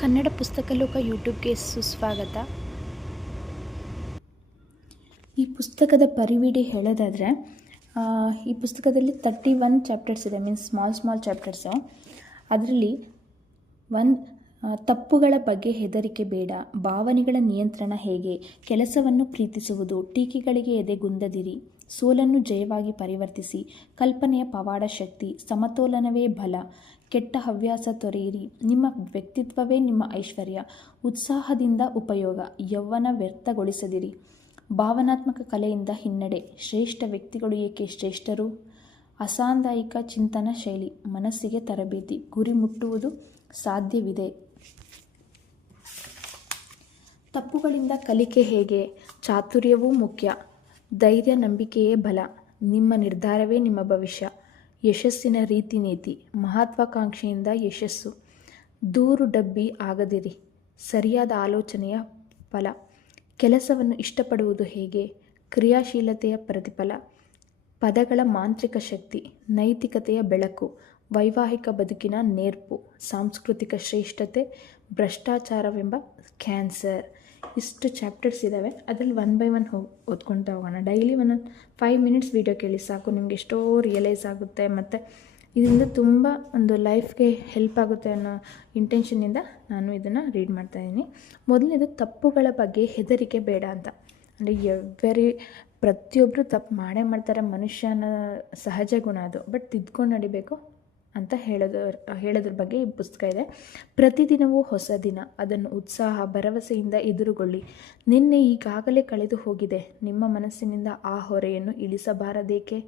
ಕನ್ನಡ ಪುಸ್ತಕ ಲೋಕ ಯೂಟ್ಯೂಬ್ಗೆ ಸುಸ್ವಾಗತ. ಈ ಪುಸ್ತಕದ ಪರಿವಿಡಿ ಹೇಳೋದಾದರೆ ಈ ಪುಸ್ತಕದಲ್ಲಿ 31 ಚಾಪ್ಟರ್ಸ್ ಇದೆ, ಮೀನ್ಸ್ ಸ್ಮಾಲ್ ಚಾಪ್ಟರ್ಸು. ಅದರಲ್ಲಿ ತಪ್ಪುಗಳ ಬಗ್ಗೆ ಹೆದರಿಕೆ ಬೇಡ, ಭಾವನೆಗಳ ನಿಯಂತ್ರಣ ಹೇಗೆ, ಕೆಲಸವನ್ನು ಪ್ರೀತಿಸುವುದು, ಟೀಕೆಗಳಿಗೆ ಎದೆಗುಂದದಿರಿ, ಸೋಲನ್ನು ಜಯವಾಗಿ ಪರಿವರ್ತಿಸಿ, ಕಲ್ಪನೆಯ ಪವಾಡ ಶಕ್ತಿ, ಸಮತೋಲನವೇ ಬಲ, ಕೆಟ್ಟ ಹವ್ಯಾಸ ತೊರೆಯಿರಿ, ನಿಮ್ಮ ವ್ಯಕ್ತಿತ್ವವೇ ನಿಮ್ಮ ಐಶ್ವರ್ಯ, ಉತ್ಸಾಹದಿಂದ ಉಪಯೋಗ, ಯೌವನ ವ್ಯರ್ಥಗೊಳಿಸದಿರಿ, ಭಾವನಾತ್ಮಕ ಕಲೆಯಿಂದ ಹಿನ್ನಡೆ, ಶ್ರೇಷ್ಠ ವ್ಯಕ್ತಿಗಳು ಏಕೆ ಶ್ರೇಷ್ಠರು, ಅಸಾಂದಾಯಿಕ ಚಿಂತನ ಶೈಲಿ, ಮನಸ್ಸಿಗೆ ತರಬೇತಿ, ಗುರಿ ಮುಟ್ಟುವುದು ಸಾಧ್ಯವಿದೆ. ತಪ್ಪುಗಳಿಂದ ಕಲಿಕೆ ಹೇಗೆ, ಚಾತುರ್ಯವೂ ಮುಖ್ಯ, ಧೈರ್ಯ ನಂಬಿಕೆಯೇ ಬಲ, ನಿಮ್ಮ ನಿರ್ಧಾರವೇ ನಿಮ್ಮ ಭವಿಷ್ಯ, ಯಶಸ್ಸಿನ ರೀತಿ ನೀತಿ, ಮಹತ್ವಾಕಾಂಕ್ಷೆಯಿಂದ ಯಶಸ್ಸು, ದೂರು ಡಬ್ಬಿ ಆಗದಿರಿ, ಸರಿಯಾದ ಆಲೋಚನೆಯ ಫಲ, ಕೆಲಸವನ್ನು ಇಷ್ಟಪಡುವುದು ಹೇಗೆ, ಕ್ರಿಯಾಶೀಲತೆಯ ಪ್ರತಿಫಲ, ಪದಗಳ ಮಾಂತ್ರಿಕ ಶಕ್ತಿ, ನೈತಿಕತೆಯ ಬೆಳಕು, ವೈವಾಹಿಕ ಬದುಕಿನ ನೇರ್ಪು, ಸಾಂಸ್ಕೃತಿಕ ಶ್ರೇಷ್ಠತೆ, ಭ್ರಷ್ಟಾಚಾರವೆಂಬ ಕ್ಯಾನ್ಸರ್. ಇಷ್ಟು ಚಾಪ್ಟರ್ಸ್ ಇದ್ದಾವೆ. ಅದರಲ್ಲಿ 1 by 1 ಓದ್ಕೊಳ್ತಾ ಹೋಗೋಣ. ಡೈಲಿ 5 ಮಿನಿಟ್ಸ್ ವೀಡಿಯೋ ಕೇಳಿ ಸಾಕು, ನಿಮ್ಗೆ ಎಷ್ಟೋ ರಿಯಲೈಸ್ ಆಗುತ್ತೆ ಮತ್ತು ಇದರಿಂದ ತುಂಬ ಒಂದು ಲೈಫ್ಗೆ ಹೆಲ್ಪ್ ಆಗುತ್ತೆ ಅನ್ನೋ ಇಂಟೆನ್ಷನಿಂದ ನಾನು ಇದನ್ನು ರೀಡ್ ಮಾಡ್ತಾಯಿದ್ದೀನಿ. ಮೊದಲನೇದು ತಪ್ಪುಗಳ ಬಗ್ಗೆ ಹೆದರಿಕೆ ಬೇಡ ಅಂತ. ಅಂದರೆ ಪ್ರತಿಯೊಬ್ಬರು ತಪ್ಪು ಮಾಡೇ ಮಾಡ್ತಾರೆ, ಮನುಷ್ಯನ ಸಹಜ ಗುಣ ಅದು. ಬಟ್ ತಿದ್ಕೊಂಡು ನಡಿಬೇಕು ಅಂತ ಹೇಳೋದ್ರ ಬಗ್ಗೆ ಈ ಪುಸ್ತಕ ಇದೆ. ಪ್ರತಿದಿನವೂ ಹೊಸ ದಿನ, ಅದನ್ನು ಉತ್ಸಾಹ ಭರವಸೆಯಿಂದ ಎದುರುಗೊಳ್ಳಿ. ನಿನ್ನೆ ಈಗಾಗಲೇ ಕಳೆದು ಹೋಗಿದೆ, ನಿಮ್ಮ ಮನಸ್ಸಿನಿಂದ ಆ ಹೊರೆಯನ್ನು ಇಳಿಸಬಾರದೇಕೆ.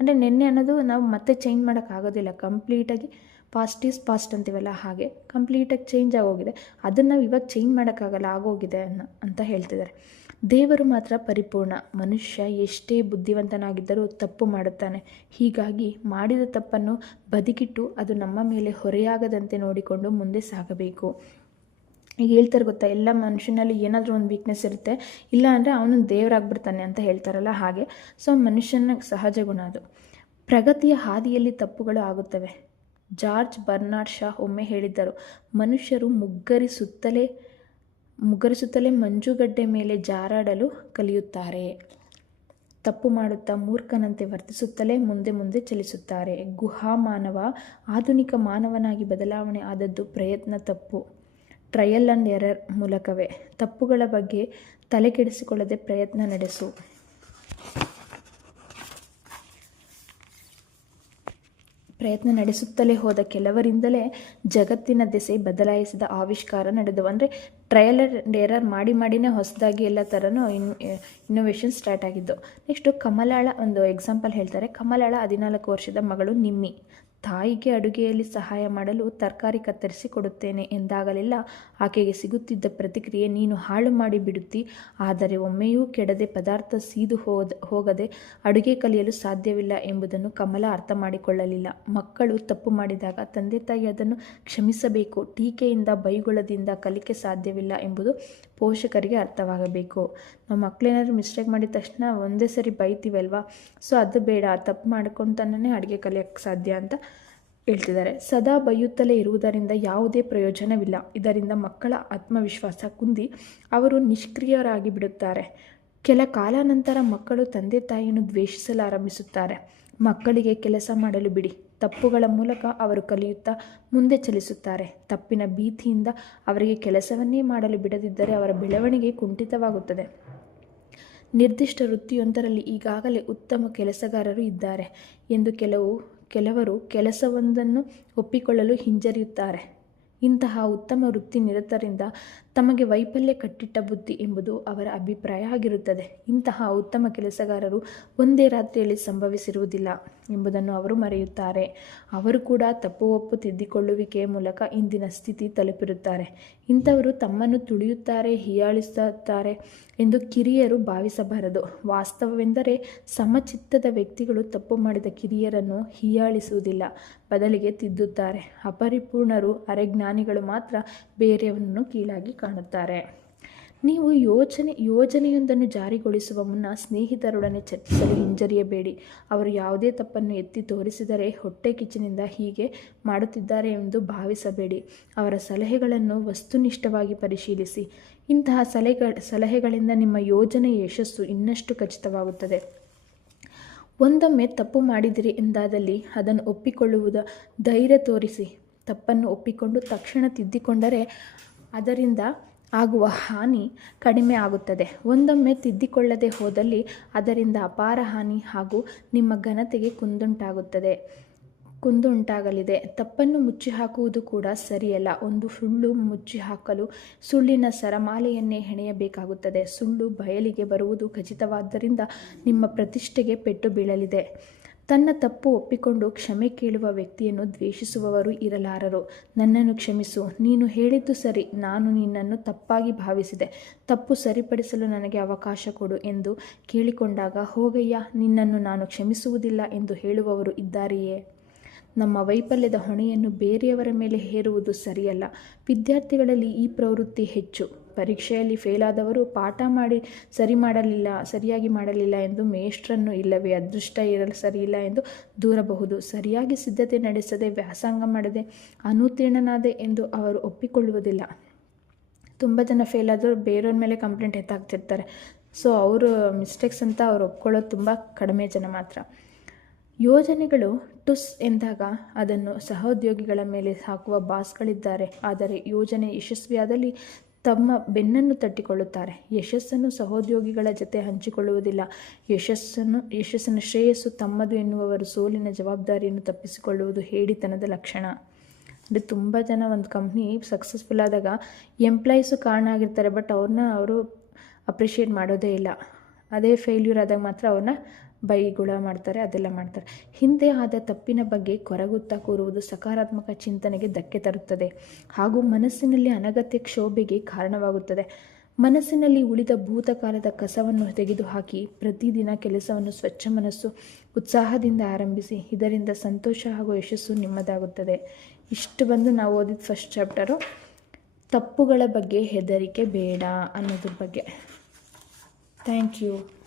ಅಂದರೆ ನಿನ್ನೆ ಅನ್ನೋದು ನಾವು ಮತ್ತೆ ಚೇಂಜ್ ಮಾಡೋಕ್ಕಾಗೋದಿಲ್ಲ. ಕಂಪ್ಲೀಟಾಗಿ ಪಾಸ್ಟ್ ಈಸ್ ಪಾಸ್ಟ್ ಅಂತೀವಲ್ಲ, ಹಾಗೆ ಕಂಪ್ಲೀಟಾಗಿ ಚೇಂಜ್ ಆಗೋಗಿದೆ. ಅದನ್ನು ನಾವು ಇವಾಗ ಚೇಂಜ್ ಮಾಡೋಕ್ಕಾಗಲ್ಲ, ಆಗೋಗಿದೆ ಅಂತ ಹೇಳ್ತಿದ್ದಾರೆ. ದೇವರು ಮಾತ್ರ ಪರಿಪೂರ್ಣ, ಮನುಷ್ಯ ಎಷ್ಟೇ ಬುದ್ಧಿವಂತನಾಗಿದ್ದರೂ ತಪ್ಪು ಮಾಡುತ್ತಾನೆ. ಹೀಗಾಗಿ ಮಾಡಿದ ತಪ್ಪನ್ನು ಬದಿಗಿಟ್ಟು ಅದು ನಮ್ಮ ಮೇಲೆ ಹೊರೆಯಾಗದಂತೆ ನೋಡಿಕೊಂಡು ಮುಂದೆ ಸಾಗಬೇಕು. ಈಗ ಹೇಳ್ತಾರೆ ಗೊತ್ತಾ, ಎಲ್ಲ ಮನುಷ್ಯನಲ್ಲಿ ಏನಾದರೂ ಒಂದು ವೀಕ್ನೆಸ್ ಇರುತ್ತೆ, ಇಲ್ಲ ಅಂದರೆ ಅವನು ದೇವರಾಗ್ಬಿಡ್ತಾನೆ ಅಂತ ಹೇಳ್ತಾರಲ್ಲ, ಹಾಗೆ. ಸೊ ಮನುಷ್ಯನ ಸಹಜ ಗುಣ ಅದು. ಪ್ರಗತಿಯ ಹಾದಿಯಲ್ಲಿ ತಪ್ಪುಗಳು ಆಗುತ್ತವೆ. ಜಾರ್ಜ್ ಬರ್ನಾರ್ಡ್ ಶಾ ಒಮ್ಮೆ ಹೇಳಿದ್ದರು, ಮನುಷ್ಯರು ಮುಗ್ಗರಿಸುತ್ತಲೇ ಮಂಜುಗಡ್ಡೆ ಮೇಲೆ ಜಾರಾಡಲು ಕಲಿಯುತ್ತಾರೆ. ತಪ್ಪು ಮಾಡುತ್ತಾ ಮೂರ್ಖನಂತೆ ವರ್ತಿಸುತ್ತಲೇ ಮುಂದೆ ಚಲಿಸುತ್ತಾರೆ. ಗುಹಾಮಾನವ ಆಧುನಿಕ ಮಾನವನಾಗಿ ಬದಲಾವಣೆ ಆದದ್ದು ಪ್ರಯತ್ನ ತಪ್ಪು, ಟ್ರಯಲ್ ಆ್ಯಂಡ್ ಎರರ್ ಮೂಲಕವೇ. ತಪ್ಪುಗಳ ಬಗ್ಗೆ ತಲೆ ಕೆಡಿಸಿಕೊಳ್ಳದೆ ಪ್ರಯತ್ನ ನಡೆಸು. ಪ್ರಯತ್ನ ನಡೆಸುತ್ತಲೇ ಹೋದ ಕೆಲವರಿಂದಲೇ ಜಗತ್ತಿನ ದೆಸೆ ಬದಲಾಯಿಸಿದ ಆವಿಷ್ಕಾರ ನಡೆದವು. ಅಂದರೆ ಟ್ರಯಲ್ ಆ್ಯಂಡ್ ಎರರ್ ಮಾಡಿನೇ ಹೊಸದಾಗಿ ಎಲ್ಲ ಥರನೂ ಇನ್ನೋವೇಷನ್ ಸ್ಟಾರ್ಟ್ ಆಗಿದ್ದು. ನೆಕ್ಸ್ಟು ಕಮಲಾಳ ಒಂದು ಎಕ್ಸಾಂಪಲ್ ಹೇಳ್ತಾರೆ. ಕಮಲಾಳ 14 ವರ್ಷದ ಮಗಳು ನಿಮ್ಮಿ ತಾಯಿಗೆ ಅಡುಗೆಯಲ್ಲಿ ಸಹಾಯ ಮಾಡಲು ತರಕಾರಿ ಕತ್ತರಿಸಿ ಕೊಡುತ್ತೇನೆ ಎಂದಾಗಲೆಲ್ಲ ಆಕೆಗೆ ಸಿಗುತ್ತಿದ್ದ ಪ್ರತಿಕ್ರಿಯೆ, ನೀನು ಹಾಳು ಮಾಡಿ ಬಿಡುತ್ತಿ, ಆದರೆ ಒಮ್ಮೆಯೂ ಕೆಡದೆ ಪದಾರ್ಥ ಸೀದು ಹೋಗದೆ ಅಡುಗೆ ಕಲಿಯಲು ಸಾಧ್ಯವಿಲ್ಲ ಎಂಬುದನ್ನು ಕಮಲ ಅರ್ಥ ಮಾಡಿಕೊಳ್ಳಲಿಲ್ಲ. ಮಕ್ಕಳು ತಪ್ಪು ಮಾಡಿದಾಗ ತಂದೆ ತಾಯಿ ಅದನ್ನು ಕ್ಷಮಿಸಬೇಕು, ಟೀಕೆಯಿಂದ ಬೈಗುಳದಿಂದ ಕಲಿಕೆ ಸಾಧ್ಯವಿಲ್ಲ ಎಂಬುದು ಪೋಷಕರಿಗೆ ಅರ್ಥವಾಗಬೇಕು. ನಾವು ಮಕ್ಕಳೇನಾದರೂ ಮಿಸ್ಟೇಕ್ ಮಾಡಿದ ತಕ್ಷಣ ಒಂದೇ ಸರಿ ಬೈತೀವಲ್ವಾ, ಸೊ ಅದು ಬೇಡ, ತಪ್ಪು ಮಾಡ್ಕೊತಾನೇ ಅಡುಗೆ ಕಲಿಯೋಕ್ಕೆ ಸಾಧ್ಯ ಅಂತ ಹೇಳ್ತಿದ್ದಾರೆ. ಸದಾ ಬೈಯುತ್ತಲೇ ಇರುವುದರಿಂದ ಯಾವುದೇ ಪ್ರಯೋಜನವಿಲ್ಲ. ಇದರಿಂದ ಮಕ್ಕಳ ಆತ್ಮವಿಶ್ವಾಸ ಕುಂದಿ ಅವರು ನಿಷ್ಕ್ರಿಯರಾಗಿ ಬಿಡುತ್ತಾರೆ. ಕೆಲ ಕಾಲ ನಂತರ ಮಕ್ಕಳು ತಂದೆ ತಾಯಿಯನ್ನು ದ್ವೇಷಿಸಲಾರಂಭಿಸುತ್ತಾರೆ. ಮಕ್ಕಳಿಗೆ ಕೆಲಸ ಮಾಡಲು ಬಿಡಿ, ತಪ್ಪುಗಳ ಮೂಲಕ ಅವರು ಕಲಿಯುತ್ತಾ ಮುಂದೆ ಚಲಿಸುತ್ತಾರೆ. ತಪ್ಪಿನ ಭೀತಿಯಿಂದ ಅವರಿಗೆ ಕೆಲಸವನ್ನೇ ಮಾಡಲು ಬಿಡದಿದ್ದರೆ ಅವರ ಬೆಳವಣಿಗೆ ಕುಂಠಿತವಾಗುತ್ತದೆ. ನಿರ್ದಿಷ್ಟ ವೃತ್ತಿಯೊಂದರಲ್ಲಿ ಈಗಾಗಲೇ ಉತ್ತಮ ಕೆಲಸಗಾರರು ಇದ್ದಾರೆ ಎಂದು ಕೆಲವರು ಕೆಲಸವೊಂದನ್ನು ಒಪ್ಪಿಕೊಳ್ಳಲು ಹಿಂಜರಿಯುತ್ತಾರೆ. ಇಂತಹ ಉತ್ತಮ ವೃತ್ತಿ ನಿರತರಿಂದ ತಮಗೆ ವೈಫಲ್ಯ ಕಟ್ಟಿಟ್ಟ ಬುದ್ಧಿ ಎಂಬುದು ಅವರ ಅಭಿಪ್ರಾಯ ಆಗಿರುತ್ತದೆ. ಇಂತಹ ಉತ್ತಮ ಕೆಲಸಗಾರರು ಒಂದೇ ರಾತ್ರಿಯಲ್ಲಿ ಸಂಭವಿಸಿರುವುದಿಲ್ಲ ಎಂಬುದನ್ನು ಅವರು ಮರೆಯುತ್ತಾರೆ. ಅವರು ಕೂಡ ತಪ್ಪು ಒಪ್ಪು ತಿದ್ದಿಕೊಳ್ಳುವಿಕೆಯ ಮೂಲಕ ಇಂದಿನ ಸ್ಥಿತಿ ತಲುಪಿರುತ್ತಾರೆ. ಇಂಥವರು ತಮ್ಮನ್ನು ತುಳಿಯುತ್ತಾರೆ, ಹೀಯಾಳಿಸುತ್ತಾರೆ ಎಂದು ಕಿರಿಯರು ಭಾವಿಸಬಾರದು. ವಾಸ್ತವವೆಂದರೆ ಸಮಚಿತ್ತದ ವ್ಯಕ್ತಿಗಳು ತಪ್ಪು ಮಾಡಿದ ಕಿರಿಯರನ್ನು ಹೀಯಾಳಿಸುವುದಿಲ್ಲ, ಬದಲಿಗೆ ತಿದ್ದುತ್ತಾರೆ. ಅಪರಿಪೂರ್ಣರು, ಅರೆಜ್ಞಾನಿಗಳು ಮಾತ್ರ ಬೇರೆಯವರನ್ನು ಕೀಳಾಗಿ ಕಾಣುತ್ತಾರೆ. ನೀವು ಯೋಜನೆಯೊಂದನ್ನು ಜಾರಿಗೊಳಿಸುವ ಮುನ್ನ ಸ್ನೇಹಿತರೊಡನೆ ಚರ್ಚಿಸಲು ಹಿಂಜರಿಯಬೇಡಿ. ಅವರು ಯಾವುದೇ ತಪ್ಪನ್ನು ಎತ್ತಿ ತೋರಿಸಿದರೆ ಹೊಟ್ಟೆ ಕಿಚ್ಚಿನಿಂದ ಹೀಗೆ ಮಾಡುತ್ತಿದ್ದಾರೆ ಎಂದು ಭಾವಿಸಬೇಡಿ. ಅವರ ಸಲಹೆಗಳನ್ನು ವಸ್ತುನಿಷ್ಠವಾಗಿ ಪರಿಶೀಲಿಸಿ. ಇಂತಹ ಸಲಹೆಗಳಿಂದ ನಿಮ್ಮ ಯೋಜನೆಯ ಯಶಸ್ಸು ಇನ್ನಷ್ಟು ಖಚಿತವಾಗುತ್ತದೆ. ಒಂದೊಮ್ಮೆ ತಪ್ಪು ಮಾಡಿದಿರಿ ಎಂದಾದಲ್ಲಿ ಅದನ್ನು ಒಪ್ಪಿಕೊಳ್ಳುವುದ ಧೈರ್ಯ ತೋರಿಸಿ. ತಪ್ಪನ್ನು ಒಪ್ಪಿಕೊಂಡು ತಕ್ಷಣ ತಿದ್ದಿಕೊಂಡರೆ ಅದರಿಂದ ಆಗುವ ಹಾನಿ ಕಡಿಮೆ ಆಗುತ್ತದೆ. ಒಂದೊಮ್ಮೆ ತಿದ್ದಿಕೊಳ್ಳದೆ ಹೋದಲ್ಲಿ ಅದರಿಂದ ಅಪಾರ ಹಾನಿ ಹಾಗೂ ನಿಮ್ಮ ಘನತೆಗೆ ಕುಂದು ಉಂಟಾಗಲಿದೆ. ತಪ್ಪನ್ನು ಮುಚ್ಚಿಹಾಕುವುದು ಕೂಡ ಸರಿಯಲ್ಲ. ಒಂದು ಸುಳ್ಳು ಮುಚ್ಚಿಹಾಕಲು ಸುಳ್ಳಿನ ಸರಮಾಲೆಯನ್ನೇ ಹೆಣೆಯಬೇಕಾಗುತ್ತದೆ. ಸುಳ್ಳು ಬಯಲಿಗೆ ಬರುವುದು ಖಚಿತವಾದ್ದರಿಂದ ನಿಮ್ಮ ಪ್ರತಿಷ್ಠೆಗೆ ಪೆಟ್ಟು ಬೀಳಲಿದೆ. ತನ್ನ ತಪ್ಪು ಒಪ್ಪಿಕೊಂಡು ಕ್ಷಮೆ ಕೇಳುವ ವ್ಯಕ್ತಿಯನ್ನು ದ್ವೇಷಿಸುವವರು ಇರಲಾರರು. ನನ್ನನ್ನು ಕ್ಷಮಿಸು, ನೀನು ಹೇಳಿದ್ದು ಸರಿ, ನಾನು ನಿನ್ನನ್ನು ತಪ್ಪಾಗಿ ಭಾವಿಸಿದೆ, ತಪ್ಪು ಸರಿಪಡಿಸಲು ನನಗೆ ಅವಕಾಶ ಕೊಡು ಎಂದು ಕೇಳಿಕೊಂಡಾಗ ಹೋಗಯ್ಯ, ನಿನ್ನನ್ನು ನಾನು ಕ್ಷಮಿಸುವುದಿಲ್ಲ ಎಂದು ಹೇಳುವವರು ಇದ್ದಾರೆಯೇ? ನಮ್ಮ ವೈಫಲ್ಯದ ಹೊಣೆಯನ್ನು ಬೇರೆಯವರ ಮೇಲೆ ಹೇರುವುದು ಸರಿಯಲ್ಲ. ವಿದ್ಯಾರ್ಥಿಗಳಲ್ಲಿ ಈ ಪ್ರವೃತ್ತಿ ಹೆಚ್ಚು. ಪರೀಕ್ಷೆಯಲ್ಲಿ ಫೇಲಾದವರು ಪಾಠ ಸರಿಯಾಗಿ ಮಾಡಲಿಲ್ಲ ಎಂದು ಮೇಷ್ಟ್ರನ್ನು ಇಲ್ಲವೇ ಅದೃಷ್ಟ ಸರಿಯಿಲ್ಲ ಎಂದು ದೂರಬಹುದು. ಸರಿಯಾಗಿ ಸಿದ್ಧತೆ ನಡೆಸದೆ ವ್ಯಾಸಂಗ ಮಾಡದೆ ಅನುತ್ತೀರ್ಣನಾದೆ ಎಂದು ಅವರು ಒಪ್ಪಿಕೊಳ್ಳುವುದಿಲ್ಲ. ತುಂಬ ಜನ ಫೇಲಾದವರು ಬೇರೆಯವ್ರ ಮೇಲೆ ಕಂಪ್ಲೇಂಟ್ ಎತ್ತಾಗ್ತಿರ್ತಾರೆ. ಸೊ ಅವರು ಮಿಸ್ಟೇಕ್ಸ್ ಅಂತ ಅವ್ರು ಒಪ್ಕೊಳ್ಳೋದು ತುಂಬ ಕಡಿಮೆ ಜನ ಮಾತ್ರ. ಯೋಜನೆಗಳು ಟುಸ್ ಎಂದಾಗ ಅದನ್ನು ಸಹೋದ್ಯೋಗಿಗಳ ಮೇಲೆ ಹಾಕುವ ಬಾಸ್ಗಳಿದ್ದಾರೆ. ಆದರೆ ಯೋಜನೆ ಯಶಸ್ವಿಯಾದಲ್ಲಿ ತಮ್ಮ ಬೆನ್ನನ್ನು ತಟ್ಟಿಕೊಳ್ಳುತ್ತಾರೆ. ಯಶಸ್ಸನ್ನು ಸಹೋದ್ಯೋಗಿಗಳ ಜೊತೆ ಹಂಚಿಕೊಳ್ಳುವುದಿಲ್ಲ. ಯಶಸ್ಸಿನ ಶ್ರೇಯಸ್ಸು ತಮ್ಮದು ಎನ್ನುವವರು ಸೋಲಿನ ಜವಾಬ್ದಾರಿಯನ್ನು ತಪ್ಪಿಸಿಕೊಳ್ಳುವುದು ಹೇಡಿತನದ ಲಕ್ಷಣ. ಅಂದರೆ ತುಂಬ ಜನ ಒಂದು ಕಂಪ್ನಿ ಸಕ್ಸಸ್ಫುಲ್ ಆದಾಗ ಎಂಪ್ಲಾಯೀಸು ಕಾರಣ ಆಗಿರ್ತಾರೆ, ಬಟ್ ಅವರು ಅಪ್ರಿಷಿಯೇಟ್ ಮಾಡೋದೇ ಇಲ್ಲ. ಅದೇ ಫೇಲ್ಯೂರ್ ಆದಾಗ ಮಾತ್ರ ಅವ್ರನ್ನ ಬೈಗುಳ ಮಾಡ್ತಾರೆ, ಅದೆಲ್ಲ ಮಾಡ್ತಾರೆ. ಹಿಂದೆ ಆದ ತಪ್ಪಿನ ಬಗ್ಗೆ ಕೊರಗುತ್ತಾ ಕೂರುವುದು ಸಕಾರಾತ್ಮಕ ಚಿಂತನೆಗೆ ಧಕ್ಕೆ ತರುತ್ತದೆ ಹಾಗೂ ಮನಸ್ಸಿನಲ್ಲಿ ಅನಗತ್ಯ ಕ್ಷೋಭೆಗೆ ಕಾರಣವಾಗುತ್ತದೆ. ಮನಸ್ಸಿನಲ್ಲಿ ಉಳಿದ ಭೂತಕಾಲದ ಕಸವನ್ನು ತೆಗೆದುಹಾಕಿ ಪ್ರತಿದಿನ ಕೆಲಸವನ್ನು ಸ್ವಚ್ಛ ಮನಸ್ಸು ಉತ್ಸಾಹದಿಂದ ಆರಂಭಿಸಿ. ಇದರಿಂದ ಸಂತೋಷ ಹಾಗೂ ಯಶಸ್ಸು ನಿಮ್ಮದಾಗುತ್ತದೆ. ಇಷ್ಟು ಬಂದು ನಾವು ಓದಿದ ಫಸ್ಟ್ ಚಾಪ್ಟರು ತಪ್ಪುಗಳ ಬಗ್ಗೆ ಹೆದರಿಕೆ ಬೇಡ ಅನ್ನೋದ್ರ ಬಗ್ಗೆ. Thank you.